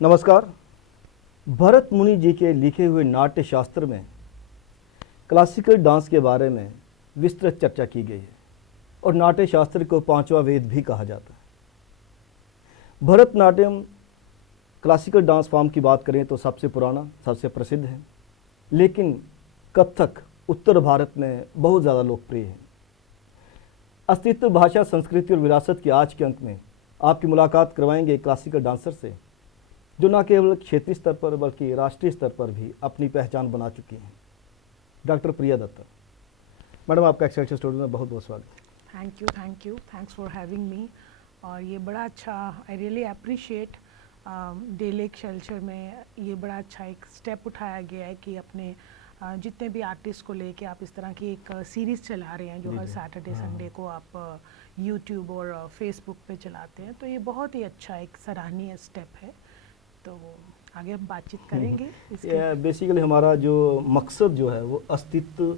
नमस्कार। भरत मुनि जी के लिखे हुए नाट्य शास्त्र में क्लासिकल डांस के बारे में विस्तृत चर्चा की गई है और नाट्य शास्त्र को पांचवा वेद भी कहा जाता है। भरतनाट्यम क्लासिकल डांस फॉर्म की बात करें तो सबसे पुराना, सबसे प्रसिद्ध है, लेकिन कथक उत्तर भारत में बहुत ज़्यादा लोकप्रिय है। अस्तित्व, भाषा, संस्कृति और विरासत के आज के अंक में आपकी मुलाकात करवाएंगे एक क्लासिकल डांसर से जो न केवल क्षेत्रीय स्तर पर बल्कि राष्ट्रीय स्तर पर भी अपनी पहचान बना चुकी हैं, डॉक्टर प्रिया दत्ता। मैडम, आपका एक्सेलशियर स्टूडियो में बहुत बहुत स्वागत है। Thank you, thanks for having me. और ये बड़ा अच्छा, I really appreciate daily Excelsior में ये बड़ा अच्छा एक स्टेप उठाया गया है कि अपने जितने भी आर्टिस्ट को लेके आप इस तरह की एक सीरीज़ चला रहे हैं जो हर सैटरडे संडे को आप यूट्यूब और फेसबुक पे चलाते हैं। तो ये बहुत ही अच्छा एक सराहनीय स्टेप है। तो आगे हम बातचीत करेंगे इसके। बेसिकली हमारा जो मकसद जो है वो अस्तित्व,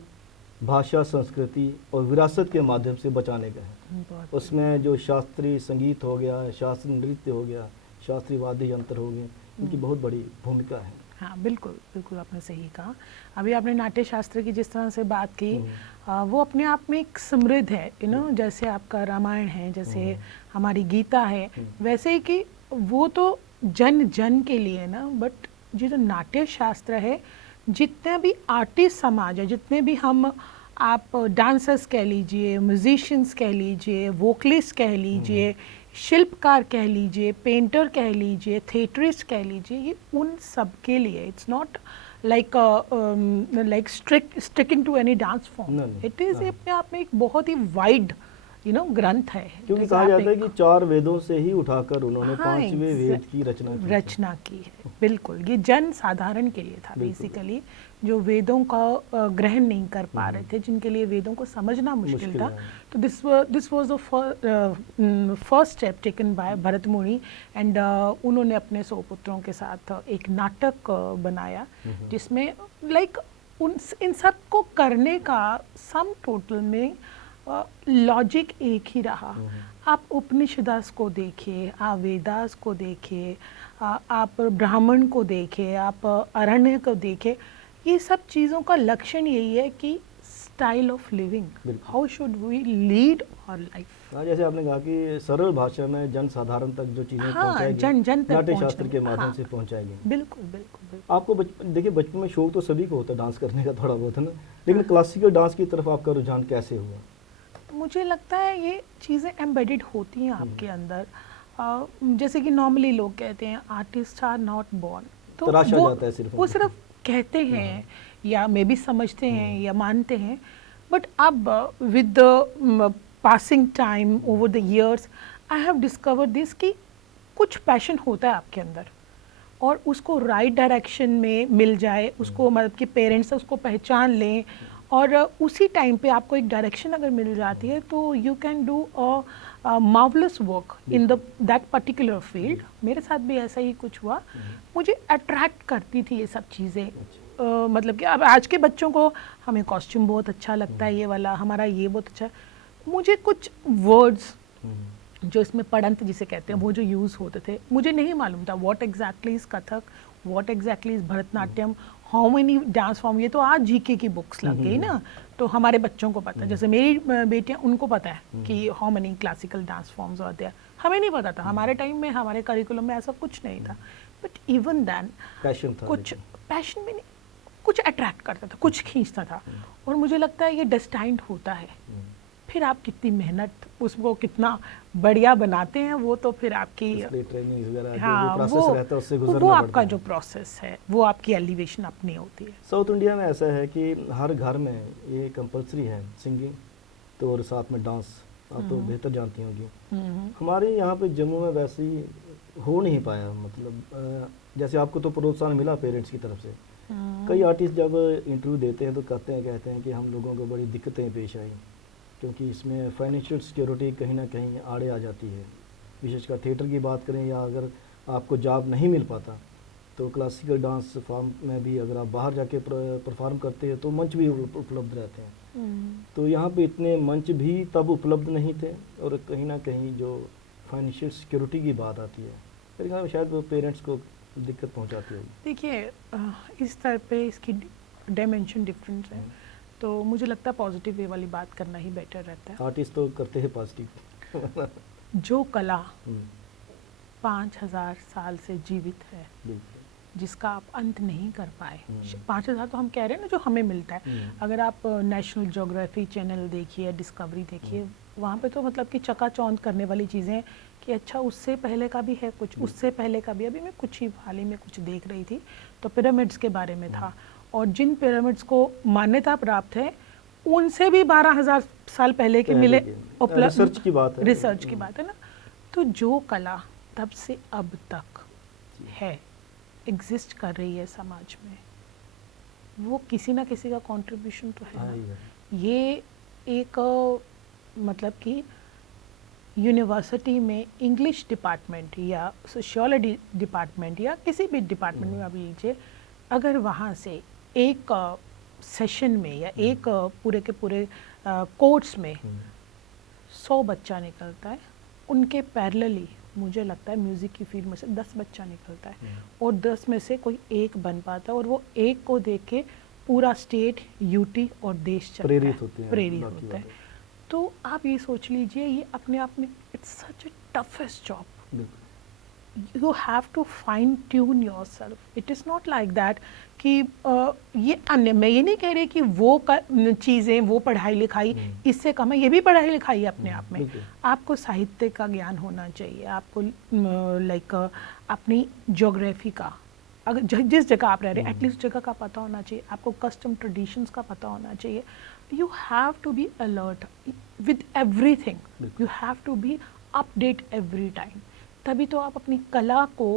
भाषा, संस्कृति और विरासत के माध्यम से बचाने का है। उसमें जो शास्त्रीय संगीत हो गया, शास्त्रीय नृत्य हो गया, शास्त्रीय वाद्य यंत्र हो गए, इनकी बहुत बड़ी भूमिका है। हाँ, बिल्कुल बिल्कुल आपने सही कहा। अभी आपने नाट्य शास्त्र की जिस तरह से बात की, वो अपने आप में एक समृद्ध है, जैसे आपका रामायण है, जैसे हमारी गीता है, वैसे ही कि वो तो जन जन के लिए ना, बट जो नाट्य शास्त्र है, जितने भी आर्टिस्ट समाज है, जितने भी हम आप डांसर्स कह लीजिए, म्यूजिशियंस कह लीजिए, वोकलिस्ट कह लीजिए, शिल्पकार कह लीजिए, पेंटर कह लीजिए, थिएटरिस्ट कह लीजिए, ये उन सब के लिए it's not like sticking to any dance form. It is अपने आप में एक बहुत ही वाइड ग्रंथ है। क्योंकि कहा जाता है कि 4 वेदों से ही उठाकर उन्होंने 5वें वेद की रचना की है। बिल्कुल, ये जन साधारण के लिए था बेसिकली, जो वेदों का ग्रहण नहीं कर पा रहे थे, जिनके लिए वेदों को समझना मुश्किल था। तो this was the first step taken by Bharat मुनि एंड उन्होंने अपने 100 पुत्रों के साथ एक नाटक बनाया जिसमें लाइक इन सब को करने का सम टोटल में लॉजिक एक ही रहा। आप उपनिषदास को देखिए, आप वेदास को देखिए, आप ब्राह्मण को देखिए, आप अरण्य को देखिए, ये सब चीज़ों का लक्षण यही है कि style of living, how should we lead our life. जैसे आपने कहा कि सरल भाषा में जन साधारण तक जो चीज़ें पहुंचाएगी, जन जन तक नाट्य शास्त्र के माध्यम से पहुंचाएगी। बिल्कुल बिल्कुल बिल्कुल। आपको देखिए, बचपन में शौक तो सभी को होता है डांस करने का, थोड़ा बहुत है ना, लेकिन क्लासिकल डांस की तरफ आपका रुझान कैसे हुआ? मुझे लगता है ये चीज़ें एम्बेडेड होती हैं आपके अंदर। जैसे कि नॉर्मली लोग कहते हैं आर्टिस्ट आर नॉट बॉर्न, तो वो सिर्फ कहते हैं या मे बी समझते हैं या मानते हैं, बट अब with the passing time over the years I have discovered this कि कुछ पैशन होता है आपके अंदर और उसको राइट डायरेक्शन में मिल जाए, उसको मतलब कि पेरेंट्स उसको पहचान लें और उसी टाइम पे आपको एक डायरेक्शन अगर मिल जाती है तो you can do a marvellous work in that particular field. मेरे साथ भी ऐसा ही कुछ हुआ। मुझे अट्रैक्ट करती थी ये सब चीज़ें। मतलब कि अब आज के बच्चों को हमें कॉस्ट्यूम बहुत अच्छा लगता है, ये वाला हमारा ये बहुत अच्छा है। मुझे कुछ वर्ड्स जो इसमें पढ़ंत जिसे कहते हैं वो जो यूज़ होते थे, मुझे नहीं मालूम था what exactly is Kathak, what exactly is Bharatanatyam, how many dance form. ये तो आज जीके की बुक्स लग गई ना, तो हमारे बच्चों को पता है। जैसे मेरी बेटियां, उनको पता है कि how many classical dance forms होते हैं। हमें नहीं पता था, हमारे टाइम में हमारे करिकुलम में ऐसा कुछ नहीं था। बट इवन दैन कुछ पैशन में नहीं, कुछ अट्रैक्ट करता था, कुछ खींचता था। और मुझे लगता है ये डेस्टाइंड होता है। फिर आप कितनी मेहनत उसको कितना बढ़िया बनाते हैं, वो तो फिर आपकी वो आपका जो प्रोसेस है, वो आपकी एलिवेशन अपनी होती है। साउथ इंडिया में ऐसा है कि हर घर में ये कंपलसरी है सिंगिंग, तो और साथ में डांस, आप तो बेहतर जानती होंगी। हमारे यहाँ पे जम्मू में वैसे ही हो नहीं पाया। मतलब जैसे आपको तो प्रोत्साहन मिला पेरेंट्स की तरफ से। कई आर्टिस्ट जब इंटरव्यू देते हैं तो कहते हैं कि हम लोगों को बड़ी दिक्कतें पेश आई, क्योंकि इसमें फाइनेंशियल सिक्योरिटी कहीं ना कहीं आड़े आ जाती है। विशेषकर थिएटर की बात करें या अगर आपको जॉब नहीं मिल पाता तो क्लासिकल डांस फॉर्म में भी अगर आप बाहर जाके परफॉर्म करते हैं तो मंच भी उपलब्ध रहते हैं। तो यहाँ पे इतने मंच भी तब उपलब्ध नहीं थे और कहीं ना कहीं जो फाइनेंशियल सिक्योरिटी की बात आती है, मेरे ख्याल में शायद वो पेरेंट्स को दिक्कत पहुंचाती है? देखिए इस स्तर पे इसकी डायमेंशन डिफरेंस है, तो मुझे लगता है पॉजिटिव वे वाली बात करना ही बेटर रहता है। आर्टिस्ट तो करते हैं पॉजिटिव। जो कला 5000 साल से जीवित है, जिसका आप अंत नहीं कर पाए, 5000 तो हम कह रहे हैं ना जो हमें मिलता है। अगर आप नेशनल ज्योग्राफी चैनल देखिए, डिस्कवरी देखिए, वहाँ पे तो मतलब कि चकाचौंध करने वाली चीज़ें कि अच्छा उससे पहले का भी है कुछ, उससे पहले का भी। अभी मैं कुछ ही हाल ही में कुछ देख रही थी तो पिरामिड्स के बारे में था, और जिन पिरामिड्स को मान्यता प्राप्त है उनसे भी 12000 साल पहले के मिले। रिसर्च की बात है, रिसर्च की बात है ना। तो जो कला तब से अब तक है, एग्जिस्ट कर रही है समाज में, वो किसी ना किसी का कंट्रीब्यूशन तो है ना। ये एक मतलब कि यूनिवर्सिटी में इंग्लिश डिपार्टमेंट या सोशियोलॉजी डिपार्टमेंट या किसी भी डिपार्टमेंट में आप लीजिए, अगर वहाँ से एक सेशन में या एक पूरे के पूरे कोर्स में 100 बच्चा निकलता है, उनके पैरेलली मुझे लगता है म्यूज़िक की फील्ड में से 10 बच्चा निकलता है, और 10 में से कोई एक बन पाता है, और वो एक को देख के पूरा स्टेट, यूटी और देश प्रेरित होता है। तो आप ये सोच लीजिए, ये अपने आप में it's such a toughest job. You have to fine tune yourself. It is not like that कि ये अन्य, मैं ये नहीं कह रही कि वो चीज़ें, वो पढ़ाई लिखाई इससे कम है, ये भी पढ़ाई लिखाई है अपने आप में। आपको साहित्य का ज्ञान होना चाहिए, आपको लाइक अपनी ज्योग्राफी का, अगर जिस जगह आप रह रहे हैं एटलीस्ट जगह का पता होना चाहिए, आपको कस्टम ट्रेडिशंस का पता होना चाहिए। You have to be alert with everything. You have to be update every time. तभी तो आप अपनी कला को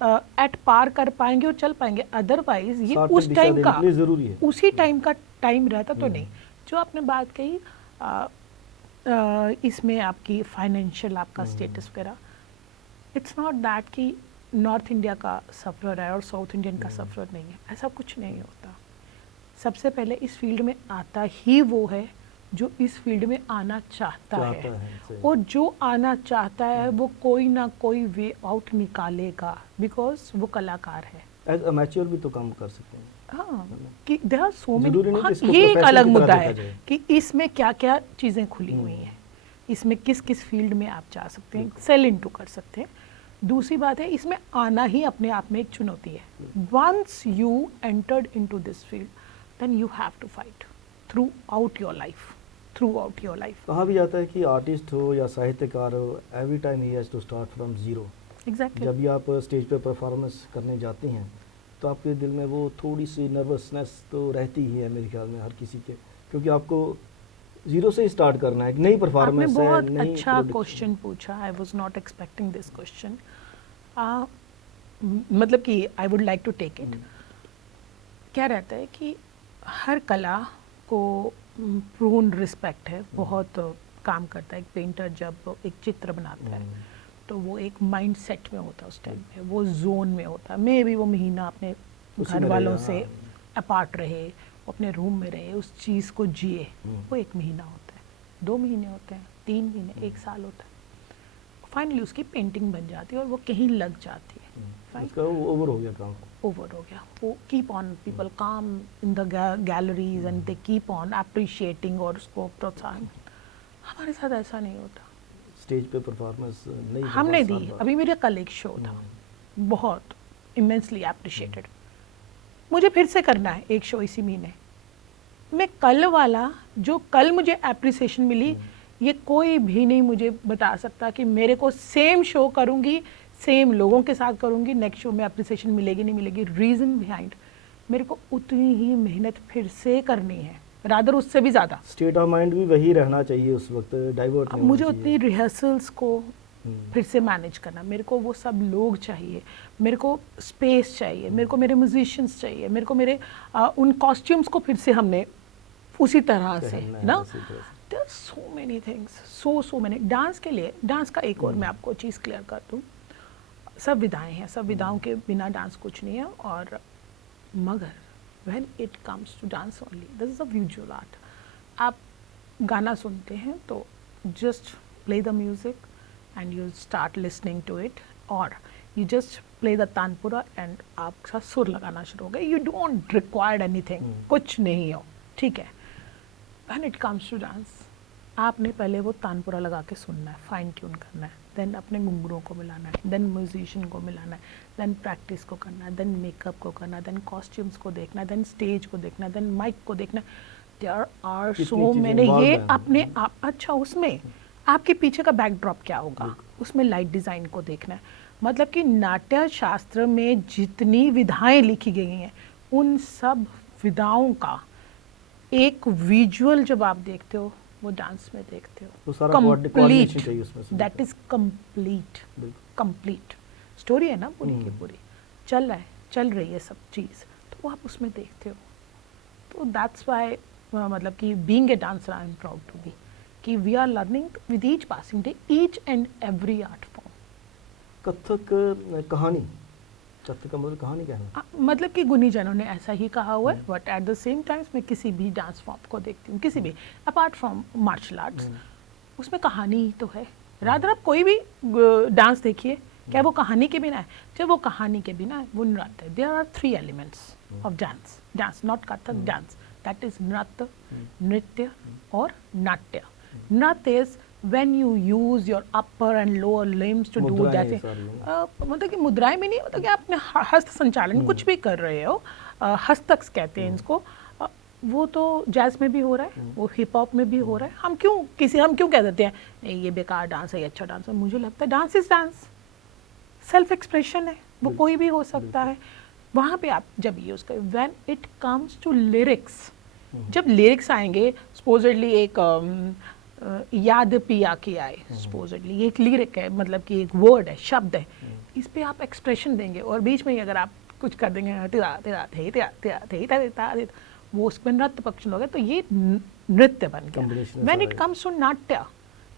एट पार कर पाएंगे और चल पाएंगे। अदरवाइज ये उस टाइम का जरूरी है, उसी टाइम का टाइम रहता तो नहीं। जो आपने बात कही इसमें आपकी फाइनेंशियल आपका स्टेटस वगैरह, इट्स नॉट दैट कि नॉर्थ इंडिया का सफरर है और साउथ इंडियन का सफरर नहीं है, ऐसा कुछ नहीं होता। सबसे पहले इस फील्ड में आता ही वो है जो इस फील्ड में आना चाहता है, और जो आना चाहता है वो कोई ना कोई वे आउट निकालेगा, बिकॉज वो कलाकार है। एज अमेच्योर भी तो काम कर सकते हैं। हाँ, कि देयर आर सो मेनी। ये एक अलग मुद्दा है कि इसमें क्या क्या चीज़ें खुली हुई हैं, इसमें किस किस फील्ड में आप जा सकते हैं, सेल इनटू कर सकते हैं। दूसरी बात है, इसमें आना ही अपने आप में एक चुनौती है। Once you entered into this field then you have to fight throughout your life. कहा भी जाता है कि आर्टिस्ट हो या साहित्यकार हो, every time he has to start from zero. Exactly. जब भी आप स्टेज पे परफॉर्मेंस करने जाती हैं तो आपके दिल में वो थोड़ी सी नर्वसनेस तो रहती ही है मेरे ख्याल में हर किसी के, क्योंकि आपको जीरो से ही स्टार्ट करना है, नई परफॉर्मेंस है। आपने बहुत अच्छा क्वेश्चन पूछा, I was not expecting this question. मतलब कि I would like to take it. क्या रहता है कि हर कला को पूर्ण रिस्पेक्ट है, बहुत काम करता है। एक पेंटर जब एक चित्र बनाता है तो वो एक माइंड सेट में होता है, उस टाइम पे वो जोन में होता है। मे भी वो महीना अपने घर वालों से अपार्ट रहे, अपने रूम में रहे, उस चीज़ को जिए। वो 1 महीना होता है, 2 महीने होते हैं, 3 महीने, 1 साल होता है। फाइनली उसकी पेंटिंग बन जाती है और वो कहीं लग जाती है। उसका ओवर हो गया काम, ओवर हो गया। वो keep on, people come in the galleries and they keep on appreciating और उसको प्रोत्साहन। हमारे साथ ऐसा नहीं होता। स्टेज पे परफॉर्मेंस नहीं हमने दी। अभी मेरा कल एक शो था, बहुत इमेंसली अप्रिशिएटेड। मुझे फिर से करना है एक शो इसी महीने। मैं कल वाला जो कल मुझे अप्रिसिएशन मिली, ये कोई भी नहीं मुझे बता सकता कि मेरे को सेम शो करूँगी, सेम लोगों के साथ करूँगी, नेक्स्ट शो में अप्रिसिएशन मिलेगी नहीं मिलेगी। रीज़न बिहाइंड, मेरे को उतनी ही मेहनत फिर से करनी है, रादर उससे भी ज़्यादा। स्टेट ऑफ माइंड भी वही रहना चाहिए उस वक्त, डाइवर्ट नहीं। मुझे उतनी रिहर्सल्स को फिर से मैनेज करना, मेरे को वो सब लोग चाहिए, मेरे को स्पेस चाहिए, मेरे को मेरे म्यूजिशियंस चाहिए, मेरे को मेरे उन कॉस्ट्यूम्स को फिर से हमने उसी तरह से ना। There are so many things, so many. Dance के लिए, डांस का एक और मैं आपको चीज़ क्लियर कर दूँ, सब विधाएं हैं, सब विधाओं के बिना डांस कुछ नहीं है। और मगर when it comes to dance only, this is a visual art. आप गाना सुनते हैं तो just play the music and you start listening to it, और you just play the tanpura and आपका सुर लगाना शुरू हो गया, यू डोंट रिक्वायर्ड एनीथिंग, कुछ नहीं हो, ठीक है। When it comes to dance आपने पहले वो तानपुरा लगा के सुनना है, फाइन ट्यून करना है, देन अपने घुंघरूओं को मिलाना है, देन म्यूजिशियन को मिलाना है, देन प्रैक्टिस को करना है, देन मेकअप को करना है, देन कॉस्ट्यूम्स को देखना है, देन स्टेज को देखना है, देन माइक को देखना है। देयर आर सो मैनी, ये अपने आप। अच्छा, उसमें आपके पीछे का बैकड्रॉप क्या होगा, उसमें लाइट डिज़ाइन को देखना है। मतलब कि नाट्य शास्त्र में जितनी विधाएं लिखी गई हैं उन सब विधाओं का एक विजुअल जब आप देखते हो वो डांस में देखते हो, complete, that is complete, complete story है ना पूरी की पूरी, चल रही है सब चीज़, तो वो आप उसमें देखते हो। तो दैट्स वाई मतलब कि being a dancer I am proud to be कि we are learning with each passing day each and every art form. Kathak कहानी, कथक का मतलब कहानी क्या है? मतलब कि गुनीजनों ने ऐसा ही कहा हुआ है, but at the same times मैं किसी भी डांस फॉर्म को देखती हूँ, किसी भी अपार्ट फ्रॉम मार्शल आर्ट्स, उसमें कहानी ही तो है। रादर आप कोई भी डांस देखिए, क्या वो कहानी के बिना है? जब वो कहानी के बिना है वो नृत्य है। There are 3 elements of dance, dance not Kathak, dance that is नृत्य, नृत्य और नाट्य। नृत्य is when you use your upper and lower limbs to do that, मतलब कि मुद्राएं भी नहीं, मतलब कि आपने हस्त संचालन कुछ भी कर रहे हो, हस्तक कहते हैं इसको, वो तो जैज में भी हो रहा है, वो हिप हॉप में भी हो रहा है। हम क्यों कह देते हैं नहीं ये बेकार डांस है, ये अच्छा डांस है? मुझे लगता है dance is dance, self expression है, वो कोई भी हो सकता है। वहाँ पे आप जब यूज़ करें, when it comes to lyrics, जब लिरिक्स आएंगे, सपोजली एक याद पिया की आए, सपोजली एक लिरिक है, मतलब कि एक वर्ड है, शब्द है, इस पे आप एक्सप्रेशन देंगे और बीच में ही अगर आप कुछ कर देंगे वो उसमें नृत्य पक्ष हो गया, तो ये नृत्य बन गया। व्हेन इट कम्स टू नाट्य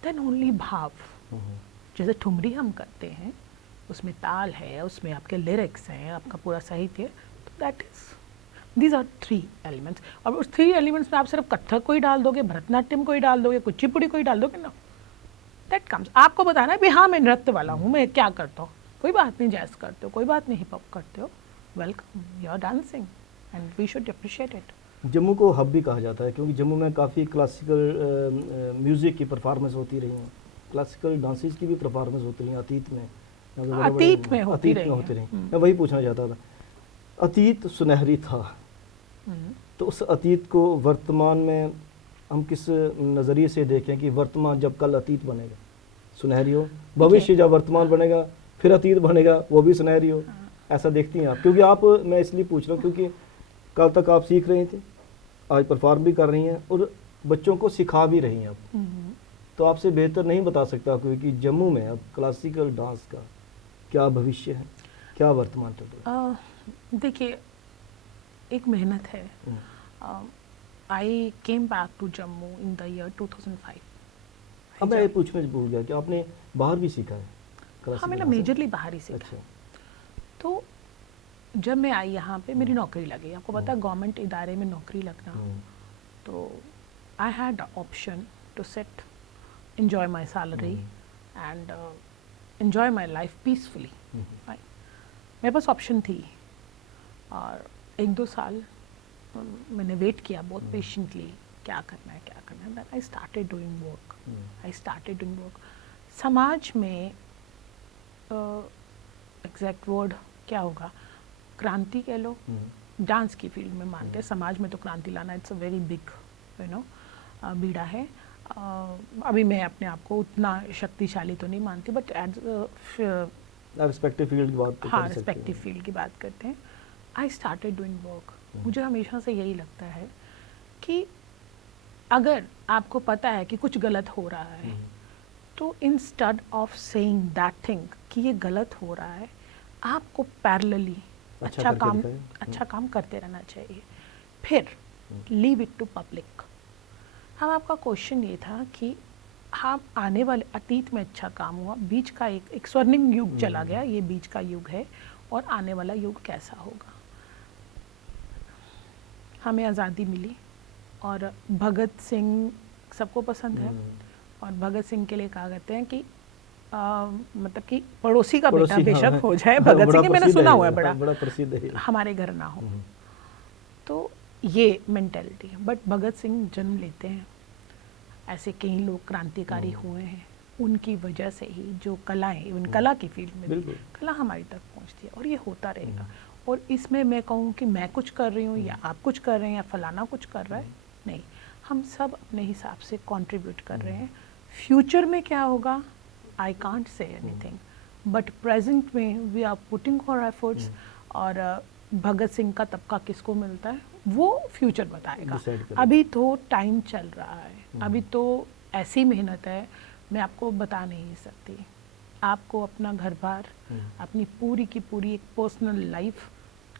देन ओनली भाव, जैसे ठुमरी हम करते हैं उसमें ताल है, उसमें आपके लिरिक्स हैं, आपका पूरा साहित्य, तो that is These are 3 elements। और उस 3 एलिमेंट्स में आप सिर्फ कथक को ही डाल दोगे, भरतनाट्यम को ही डाल दोगे, कुचिपुड़ी को ही डाल दोगे ना, दैट कम्स। आपको बताना है भी हाँ मैं नृत्य वाला हूँ, मैं क्या करता हूँ, कोई बात नहीं, जैज करते हो, कोई बात नहीं, हिप हॉप करते हो, welcome, you are dancing and we should appreciate it. Jammu को हब भी कहा जाता है क्योंकि जम्मू में काफ़ी क्लासिकल म्यूज़िक की परफॉर्मेंस होती रही हैं, क्लासिकल डांसेस की भी परफॉर्मेंस होती रही अतीत में, होती रही। मैं वही पूछना चाहता था, अतीत सुनहरी था, तो उस अतीत को वर्तमान में हम किस नज़रिए से देखें कि वर्तमान जब कल अतीत बनेगा सुनहरी हो, भविष्य जब वर्तमान बनेगा फिर अतीत बनेगा वो भी सुनहरी हो, ऐसा देखती हैं आप? क्योंकि आप, मैं इसलिए पूछ रहा हूँ क्योंकि कल तक आप सीख रही थी, आज परफॉर्म भी कर रही हैं और बच्चों को सिखा भी रही हैं आप, तो आपसे बेहतर नहीं बता सकता क्योंकि जम्मू में अब क्लासिकल डांस का क्या भविष्य है, क्या वर्तमान चल रहा है? देखिए, एक मेहनत है। I came back to Jammu in the year 2005। अब मैं ये पूछने भूल गया कि आपने बाहर भी सीखा है? हाँ, मैंने मेजरली बाहर ही सीखा। अच्छा। तो जब मैं आई यहाँ पे मेरी नौकरी लगी, आपको पता है गवर्नमेंट इदारे में नौकरी लगना, तो I had option to set enjoy my salary and enjoy my life peacefully। मेरे पास ऑप्शन थी और 1-2 साल मैंने वेट किया बहुत पेशेंटली, क्या करना है। Then I started doing work। समाज में एग्जैक्ट वर्ड क्या होगा, क्रांति कह लो, डांस की फील्ड में मानते हैं, समाज में तो क्रांति लाना इट्स अ वेरी बिग बीड़ा है। अभी मैं अपने आप को उतना शक्तिशाली तो नहीं मानती, बट एज रिस्पेक्टिव फील्ड की बात, हाँ रिस्पेक्टिव फील्ड की बात करते हैं। I started doing work. मुझे हमेशा से यही लगता है कि अगर आपको पता है कि कुछ गलत हो रहा है, तो instead of saying that thing कि ये गलत हो रहा है, आपको पैरेलली अच्छा काम करते रहना चाहिए, फिर लीव इट टू पब्लिक। हम आपका क्वेश्चन ये था कि हम आने वाले अतीत में अच्छा काम हुआ, बीच का एक स्वर्णिम युग चला गया, ये बीच का युग है, और आने वाला युग कैसा होगा। हमें आज़ादी मिली और भगत सिंह सबको पसंद है, और भगत सिंह के लिए कहा करते हैं कि मतलब कि पड़ोसी का बेटा बेशक हो जाए, भगत सिंह मैंने सुना हुआ है, बड़ा प्रसिद्ध है, हमारे घर ना हो, तो ये मेंटेलिटी है। बट भगत सिंह जन्म लेते हैं, ऐसे कई लोग क्रांतिकारी हुए हैं, उनकी वजह से ही जो कलाएं, इवन कला की फील्ड में भी कला हमारी तक पहुंचती है, और ये होता रहेगा। और इसमें मैं कहूँ कि मैं कुछ कर रही हूँ या आप कुछ कर रहे हैं या फलाना कुछ कर रहा है, नहीं, हम सब अपने हिसाब से कंट्रीब्यूट कर रहे हैं। फ्यूचर में क्या होगा, I can't say anything, but present में we are putting our efforts, और भगत सिंह का तबका किसको मिलता है वो फ्यूचर बताएगा। अभी तो टाइम चल रहा है, अभी तो ऐसी मेहनत है, मैं आपको बता नहीं सकती। आपको अपना घर बार, अपनी पूरी की पूरी एक पर्सनल लाइफ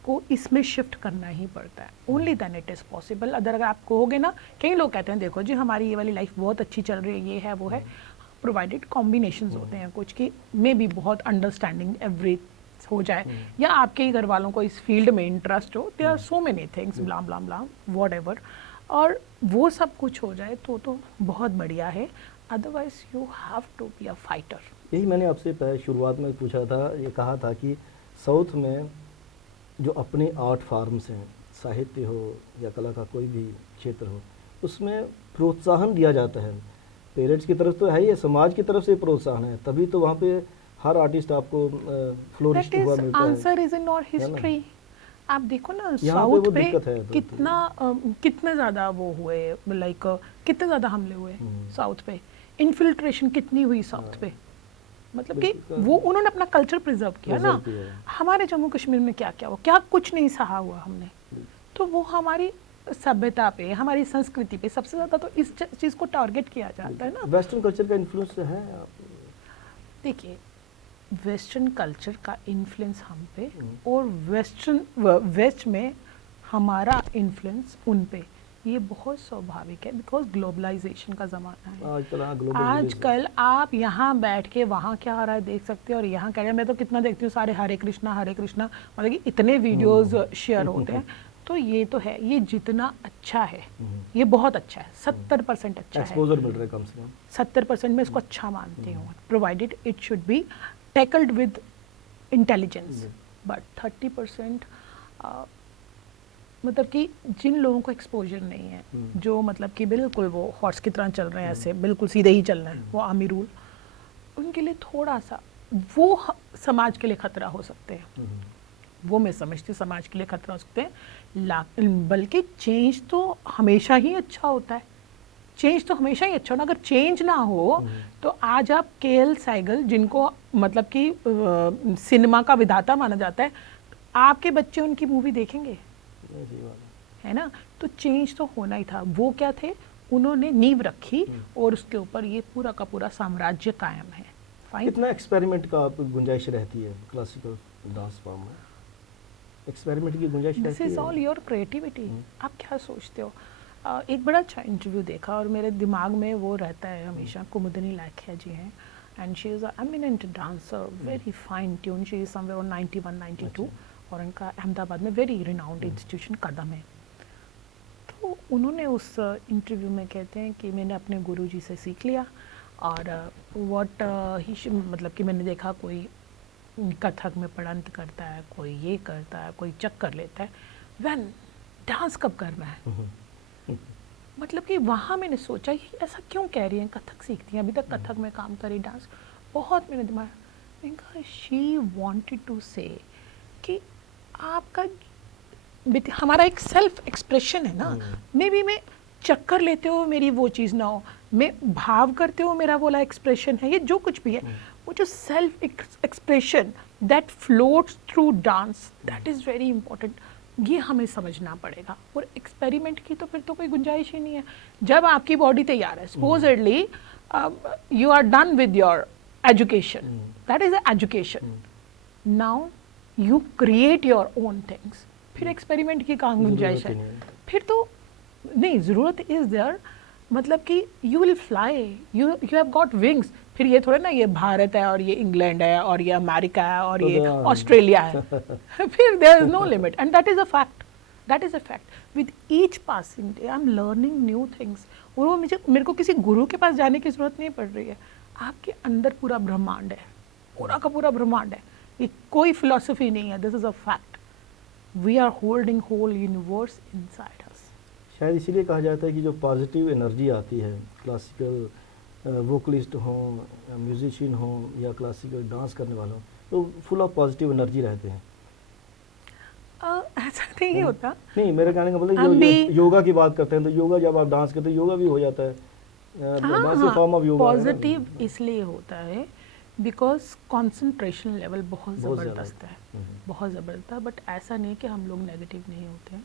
को इसमें शिफ्ट करना ही पड़ता है, only then it is possible. अगर आप कहोगे ना, कई लोग कहते हैं देखो जी हमारी ये वाली लाइफ बहुत अच्छी चल रही है, ये है वो है, प्रोवाइडेड कॉम्बिनेशंस होते हैं कुछ की, मे भी बहुत अंडरस्टैंडिंग एवरी हो जाए, या आपके ही घर वालों को इस फील्ड में इंटरेस्ट हो, there are so many things, blah blah blah whatever, और वो सब कुछ हो जाए तो बहुत बढ़िया है। Otherwise you have to be a fighter. यही मैंने आपसे शुरुआत में पूछा था, ये कहा था कि साउथ में जो अपने आर्ट फार्म्स हैं, साहित्य हो या कला का कोई भी क्षेत्र हो, उसमें प्रोत्साहन दिया जाता है। पेरेंट्स की तरफ तो है ही है, समाज की तरफ से प्रोत्साहन है, तभी तो वहाँ पे हर आर्टिस्ट आपको फ्लोरिश हुआ मिलता है। Answer is in our history. आप देखो ना साउथ पे कितना ज़्यादा वो हुए, लाइक कितने ज़्यादा हमले हुए साउथ पे, इन्फिल्ट्रेशन कितनी हुई साउथ पे, मतलब कि वो उन्होंने अपना कल्चर प्रिजर्व किया ना। हमारे जम्मू कश्मीर में क्या क्या हुआ, क्या कुछ नहीं सहा हुआ हमने, तो वो हमारी सभ्यता पे, हमारी संस्कृति पे सबसे ज़्यादा तो इस चीज़ को टारगेट किया जाता है ना। वेस्टर्न कल्चर का इन्फ्लुएंस है। देखिए वेस्टर्न कल्चर का इन्फ्लुएंस हम पे, और वेस्ट में हमारा इन्फ्लुएंस उन पे, ये बहुत स्वाभाविक है, बिकॉज ग्लोबलाइजेशन का ज़माना है। आजकल आप यहाँ बैठ के वहाँ क्या हो रहा है देख सकते हो, और यहाँ कह रहे हैं, मैं तो कितना देखती हूँ सारे हरे कृष्णा, मतलब कि इतने वीडियोस शेयर होते हैं, तो ये तो है, ये जितना अच्छा है ये बहुत अच्छा है, 70% अच्छा है, एक्सपोजर मिल रहा है कम से कम 70% में इसको अच्छा मानती हूँ, provided it should be tackled with intelligence. But 30% मतलब कि जिन लोगों को एक्सपोजर नहीं है, जो मतलब कि बिल्कुल वो हॉर्स की तरह चल रहे हैं, ऐसे बिल्कुल सीधे ही चल रहे हैं, वो आर्मी रूल, उनके लिए थोड़ा सा वो समाज के लिए खतरा हो सकते हैं। वो मैं समझती हूँ समाज के लिए खतरा हो सकते हैं, बल्कि चेंज तो हमेशा ही अच्छा होता है, चेंज तो हमेशा ही अच्छा होना। अगर चेंज ना हो तो आज आप केएल सहगल, जिनको मतलब कि सिनेमा का विधाता माना जाता है, आपके बच्चे उनकी मूवी देखेंगे, है ना। तो चेंज तो होना ही था। वो क्या थे, उन्होंने नींव रखी और उसके ऊपर ये पूरा का पूरा साम्राज्य कायम है। कितना एक्सपेरिमेंट का गुंजाइश रहती है क्लासिकल डांस फॉर्म में? एक्सपेरिमेंट की गुंजाइश रहती है? This is all your creativity. आप क्या सोचते हो? एक बड़ा अच्छा इंटरव्यू देखा और मेरे दिमाग में वो रहता है हमेशा, कुमुदिनी लाखिया जी हैं, and she is a eminent dancer, very fine tune, she is somewhere on 91-92, और उनका अहमदाबाद में वेरी रिनाउंड इंस्टीट्यूशन कदम है। तो उन्होंने उस इंटरव्यू में कहते हैं कि मैंने अपने गुरुजी से सीख लिया, और व्हाट ही मतलब कि मैंने देखा कोई कथक में पढ़ंत करता है, कोई ये करता है, कोई चक्कर लेता है, व्हेन डांस कब करना है। मतलब कि वहाँ मैंने सोचा ये ऐसा क्यों कह रही हैं, कथक सीखती हैं, अभी तक कथक में काम करी, डांस बहुत मेरे दिमाग में, शी वांटेड टू से कि आपका हमारा एक सेल्फ एक्सप्रेशन है ना, मे बी मैं चक्कर लेते हो मेरी वो चीज़ ना हो, मैं भाव करते हो मेरा वाला एक्सप्रेशन है, ये जो कुछ भी है, वो जो self expression that floats through dance, that is very important. ये हमें समझना पड़ेगा, और एक्सपेरिमेंट की तो फिर तो कोई गुंजाइश ही नहीं है। जब आपकी बॉडी तैयार है, supposedly you are done with your education, that is education, now you create your own things, फिर एक्सपेरिमेंट की कहाँ गुंजाइश है? फिर तो नहीं, ज़रूरत इज़ देयर, मतलब कि you will fly, you have got wings. फिर ये थोड़ा ना ये भारत है और ये इंग्लैंड है और ये अमेरिका है और ये ऑस्ट्रेलिया है, फिर there is no limit, and that is a fact, that is a fact. With each passing day I am learning new things, और वो मेरे को किसी गुरु के पास जाने की ज़रूरत नहीं पड़ रही है। आपके अंदर पूरा ब्रह्मांड है, पूरा का पूरा ब्रह्मांड है, ये कोई फिलॉसफी नहीं है, this is a fact. We are holding whole universe inside us. शायद इसीलिए कहा जाता है कि जो पॉजिटिव एनर्जी आती है, क्लासिकल वोकलिस्ट हों, म्यूजिशियन हों या क्लासिकल डांस करने वाले हों, तो फुल ऑफ पॉजिटिव एनर्जी रहते हैं। ऐसा नहीं होता। नहीं, मेरे कहने का मतलब योगा की बात करते हैं तो योगा जब आप डांस करते हैं योगा भी हो जाता है। फॉर्म ऑफ योगा पॉजिटिव इसलिए होता है बिकॉज कंसंट्रेशन लेवल बहुत ज़बरदस्त है, बहुत ज़बरदस्त है। बट ऐसा नहीं कि हम लोग नेगेटिव नहीं होते हैं,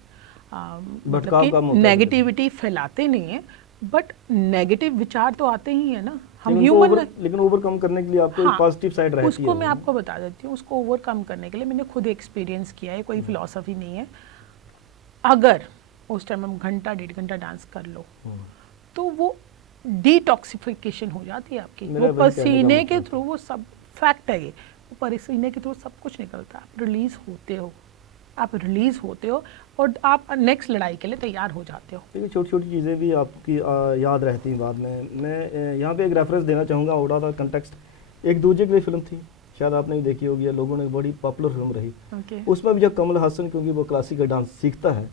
मतलब नेगेटिविटी फैलाते नहीं है, बट नेगेटिव विचार तो आते ही है ना, हम ह्यूमन है। लेकिन ओवरकम करने के लिए आपको एक पॉजिटिव साइड रहती है। उसको मैं आपको बता देती हूँ, उसको ओवरकम करने के लिए मैंने खुद एक्सपीरियंस किया है, कोई फिलॉसफी नहीं है। अगर उस टाइम हम घंटा 1.5 घंटा डांस कर लो तो वो डिटॉक्सिफिकेशन हो जाती है आपकी, वो पसीने के थ्रू, वो सब फैक्ट है ये, वो पसीने के थ्रू सब कुछ निकलता है, आप रिलीज होते हो, आप रिलीज होते हो और आप नेक्स्ट लड़ाई के लिए तैयार हो जाते हो। देखिए छोटी छोटी चीज़ें भी आपकी याद रहती हैं बाद में। मैं यहाँ पे एक रेफरेंस देना चाहूँगा, उड़ा था कंटेक्स्ट एक दूजे के लिए फिल्म थी, शायद आपने भी देखी होगी, लोगों ने बड़ी पॉपुलर फिल्म रही। उसमें भी जब कमल हासन, क्योंकि वो क्लासिकल डांस सीखता है,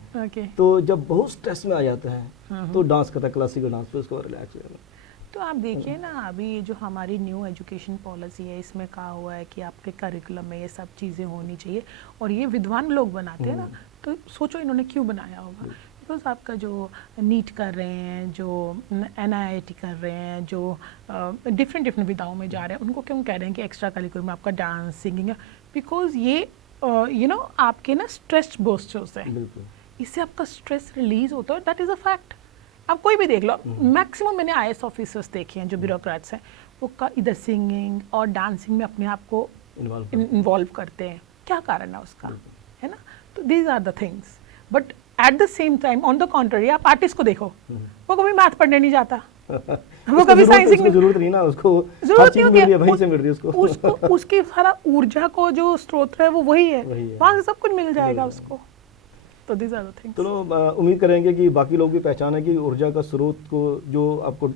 तो जब बहुत स्ट्रेस में आ जाता है तो डांस करता है क्लासिकल डांस पे, उसको रिलैक्स हो जाता है। तो आप देखिए ना, अभी जो हमारी न्यू एजुकेशन पॉलिसी है इसमें कहा हुआ है कि आपके करिकुलम में ये सब चीज़ें होनी चाहिए, और ये विद्वान लोग बनाते हैं ना, तो सोचो इन्होंने क्यों बनाया होगा। बिकॉज आपका जो नीट कर रहे हैं, जो NIIT कर रहे हैं, जो डिफरेंट विधाओं में जा रहे हैं, उनको क्यों कह रहे हैं कि एक्स्ट्रा करिकुलम में आपका डांस सिंगिंग है? बिकॉज ये आपके ना स्ट्रेस बूस्टर्स है, इससे आपका स्ट्रेस रिलीज होता है, दैट इज़ अ फैक्ट। आप कोई भी देख लो, मैक्सिमम मैंने IAS ऑफिसर्स देखे हैं जो ब्यूरोक्रेट्स हैं, वो इधर सिंगिंग और डांसिंग में अपने आप को इन्वॉल्व करते हैं। क्या कारण है उसका, है ना? तो these are the things. But at the same time on the contrary आप आर्टिस्ट को देखो, वो कभी मैथ पढ़ने नहीं जाता, वो कभी साइंसिंग में जरूरत नहीं ना, उसको जरूरत नहीं होती है, वहीं से मिल रही है उसको उसकी सारा ऊर्जा को जो स्रोत है वो वही है, वहाँ से सब कुछ मिल जाएगा उसको। तो these are the things। तो उम्मीद करेंगे कि बाकी लोग भी पहचान है कि ऊर्जा का स्रोत को जो आपको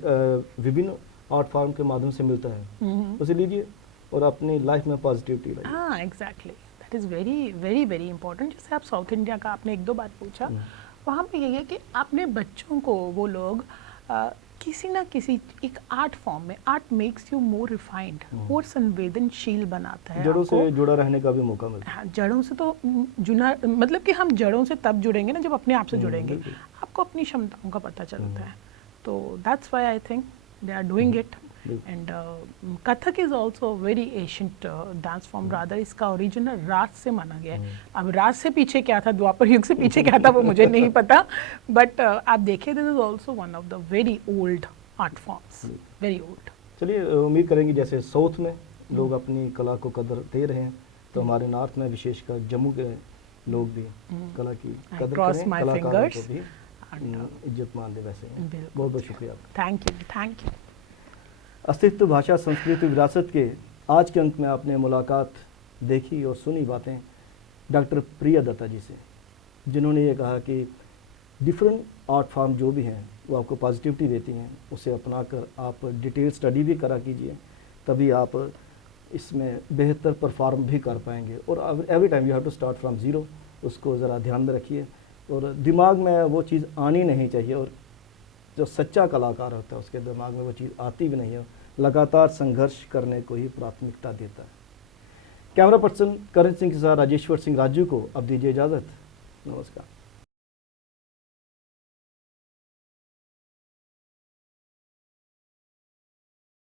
विभिन्न आर्ट फॉर्म के माध्यम से मिलता है, उसे लीजिए और अपनी लाइफ में पॉजिटिविटी लाइए। हाँ exactly, that is very very very important. जैसे आप साउथ इंडिया का आपने 1-2 बार पूछा, वहाँ पे यही है कि अपने बच्चों को वो लोग किसी ना किसी एक आर्ट फॉर्म में, art makes you more refined और संवेदनशील बनाता है, जड़ों से जुड़ा रहने का भी मौका मिलता है। हाँ, जड़ों से तो जुड़ा, मतलब कि हम जड़ों से तब जुड़ेंगे ना जब अपने आप से जुड़ेंगे, आपको अपनी क्षमताओं का पता चलता है। तो that's why I think they are doing it. And Kathak is also very ancient dance form, rather इसका ओरिजिनल राज से माना गया है। अब राज से पीछे क्या था, द्वापर युग से पीछे क्या था, वो मुझे नहीं पता, बट आप देखिए this is also one of the very old art forms, very old. चलिए उम्मीद करेंगे जैसे साउथ में लोग अपनी कला को कदर दे रहे हैं, तो हमारे नॉर्थ में विशेषकर जम्मू के लोग भी कला की कदर करें, कलाकारों को भी इज्जत मान दे। वैसे बहुत बहुत शुक्रिया आपका। Thank you. अस्तित्व, भाषा, संस्कृति, विरासत के आज के अंक में आपने मुलाकात देखी और सुनी बातें डॉक्टर प्रिया दत्ता जी से, जिन्होंने ये कहा कि डिफरेंट आर्ट फॉर्म जो भी हैं वो आपको पॉजिटिविटी देती हैं, उसे अपनाकर आप डिटेल स्टडी भी करा कीजिए, तभी आप इसमें बेहतर परफॉर्म भी कर पाएंगे। और every time you have to start from zero, उसको ज़रा ध्यान में रखिए और दिमाग में वो चीज़ आनी नहीं चाहिए, और जो सच्चा कलाकार होता है उसके दिमाग में वो चीज़ आती भी नहीं है, लगातार संघर्ष करने को ही प्राथमिकता देता है। कैमरा पर्सन करण सिंह के साथ राजेश्वर सिंह राजू को अब दीजिए इजाज़त। नमस्कार।